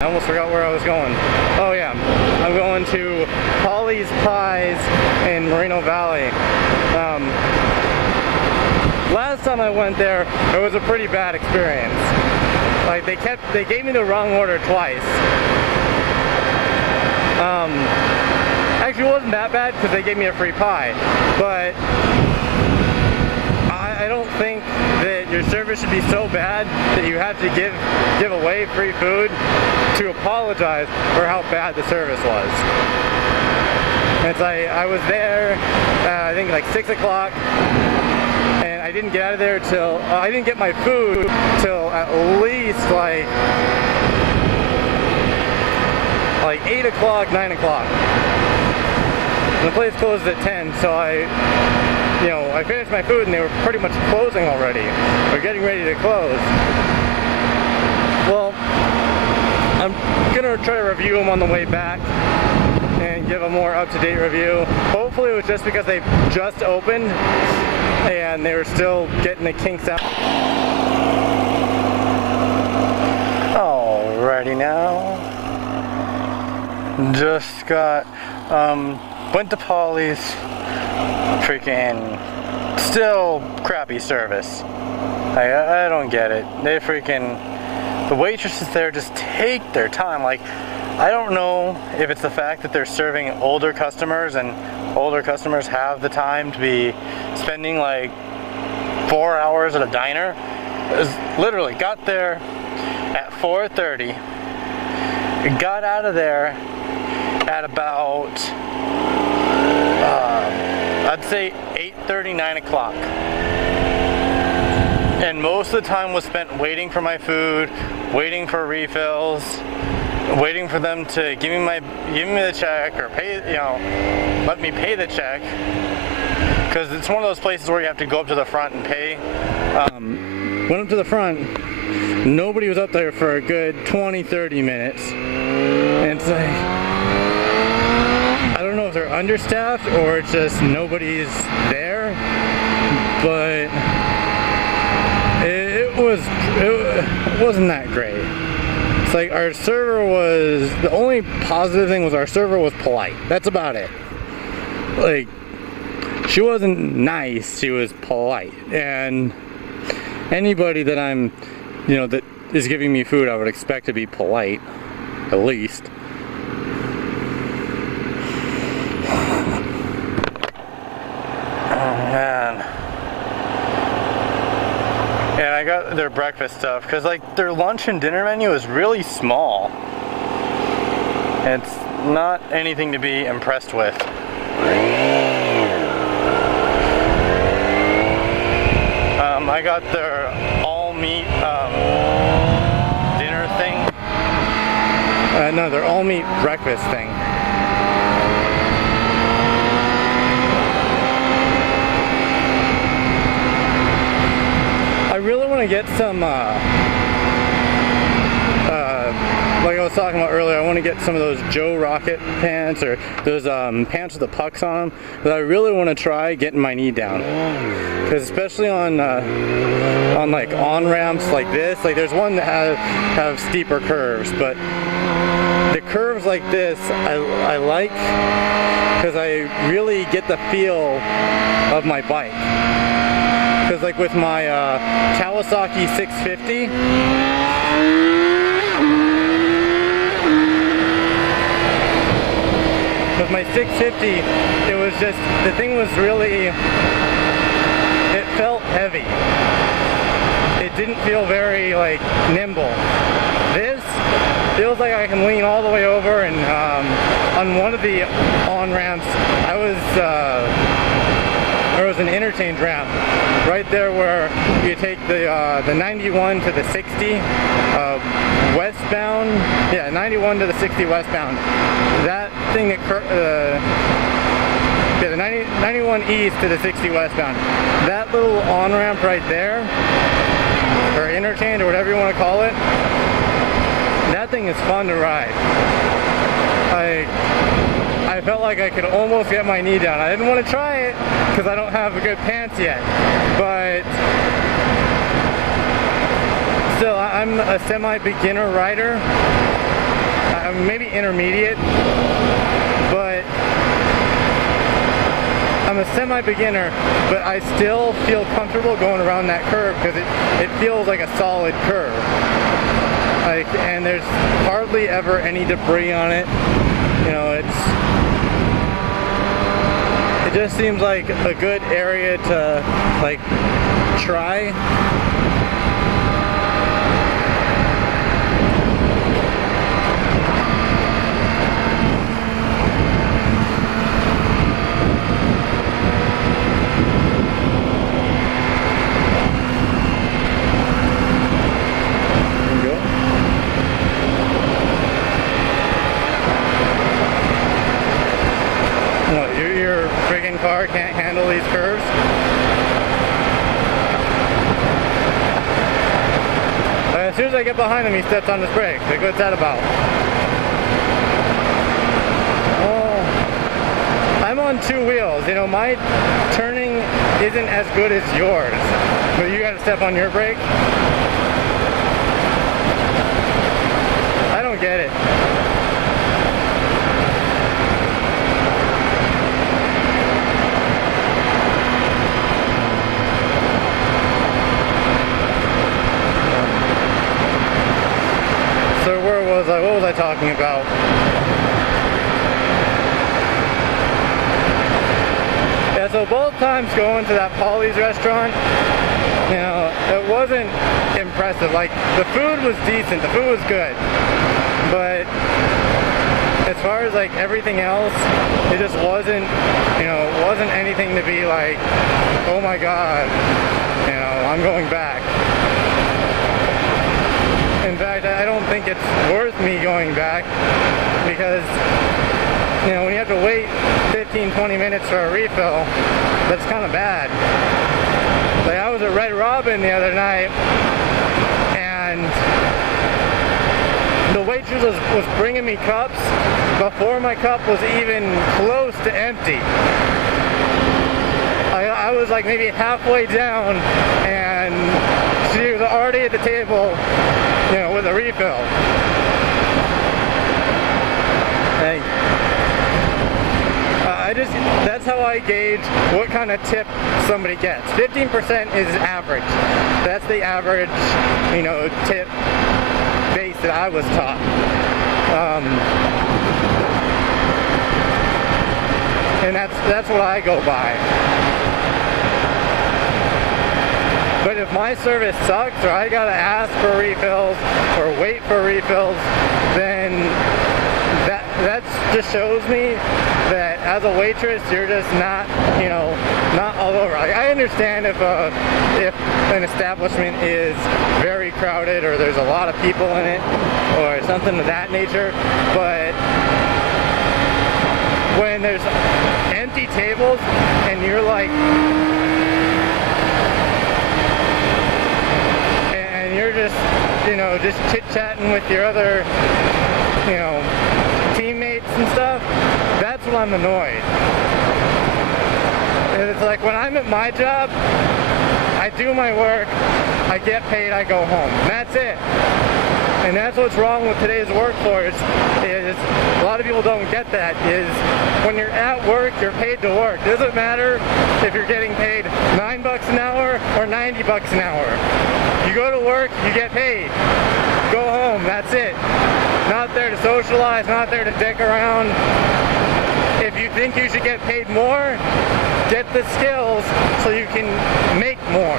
I almost forgot where I was going. Oh yeah, I'm going to Pollys Pies in Moreno Valley. Last time I went there, it was a pretty bad experience. Like they gave me the wrong order twice. Actually, it wasn't that bad because they gave me a free pie, but I don't think that your service should be so bad that you have to give away free food to apologize for how bad the service was. It's like I was there, I think like 6 o'clock, and I didn't get out of there till I didn't get my food till at least like 8 o'clock, 9 o'clock. The place closed at 10, so I finished my food and they were pretty much closing already. Or getting ready to close. Well, I'm gonna try to review them on the way back and give a more up-to-date review. Hopefully it was just because they just opened and they were still getting the kinks out. Alrighty now. Just got, went to Pollys, freaking, still crappy service. I don't get it. They freaking, the waitresses there just take their time. Like, I don't know if it's the fact that they're serving older customers and older customers have the time to be spending like 4 hours at a diner. Literally got there at 4:30, got out of there at about I'd say 8:30, 9 o'clock. And most of the time was spent waiting for my food, waiting for refills, waiting for them to give me the check or pay, let me pay the check. Because it's one of those places where you have to go up to the front and pay. Went up to the front, nobody was up there for a good 20-30 minutes. And it's like, I don't know if they're understaffed or it's just nobody's there, but it wasn't that great. It's like our server was, the only positive thing was our server was polite. That's about it. Like, she wasn't nice, she was polite. And anybody that that is giving me food, I would expect to be polite, at least. And I got their breakfast stuff because like their lunch and dinner menu is really small. It's not anything to be impressed with. I got their all meat dinner thing. No, their all meat breakfast thing. I really want to get some, like I was talking about earlier, I want to get some of those Joe Rocket pants or those pants with the pucks on them. But I really want to try getting my knee down. Because especially on like on-ramps like this, like there's one that have steeper curves, but the curves like this I like because I really get the feel of my bike. Because like with my Kawasaki 650, with my 650, it was just, the thing was really, it felt heavy. It didn't feel very like nimble. This feels like I can lean all the way over, and on one of the on-ramps, there was an interchange ramp right there where you take the 91 to the 60 westbound. Yeah, 91 to the 60 westbound. That thing that yeah, the 91 east to the 60 westbound. That little on-ramp right there, or interchange or whatever you want to call it, that thing is fun to ride. I felt like I could almost get my knee down. I didn't want to try it because I don't have a good pants yet, but still, I'm a semi-beginner rider, maybe intermediate, but I'm a semi-beginner, but I still feel comfortable going around that curve because it feels like a solid curve. Like, and there's hardly ever any debris on it. You know, it just seems like a good area to like try. Your friggin' car can't handle these curves. As soon as I get behind him, he steps on his brake. Like, what's that about? Oh, I'm on two wheels. You know, my turning isn't as good as yours. But you gotta step on your brake? I don't get it. So what was I talking about? Yeah, so both times going to that Pollys restaurant, you know, it wasn't impressive. Like, the food was decent, the food was good, but as far as like everything else, it just wasn't, you know, it wasn't anything to be like, oh my god, you know, I'm going back. In fact, I don't think it's worth me going back because, you know, when you have to wait 15-20 minutes for a refill, that's kind of bad. Like, I was at Red Robin the other night, and the waitress was bringing me cups before my cup was even close to empty. I was like maybe halfway down, and she was already at the table, you know, with a refill. Like, that's how I gauge what kind of tip somebody gets. 15% is average. That's the average, you know, tip base that I was taught. And that's what I go by. But if my service sucks, or I gotta ask for refills, or wait for refills, then that just shows me that as a waitress, you're just not, you know, not all over. Like, I understand if an establishment is very crowded, or there's a lot of people in it, or something of that nature, but when there's empty tables, and you're like, you're just, you know, just chit-chatting with your other, you know, teammates and stuff, that's when I'm annoyed. And it's like, when I'm at my job, I do my work, I get paid, I go home. And that's it. And that's what's wrong with today's workforce, is a lot of people don't get that, is when you're at work, you're paid to work. It doesn't matter if you're getting paid $9 an hour or $90 an hour. You go to work, you get paid. Go home, that's it. Not there to socialize, not there to dick around. If you think you should get paid more, get the skills so you can make more.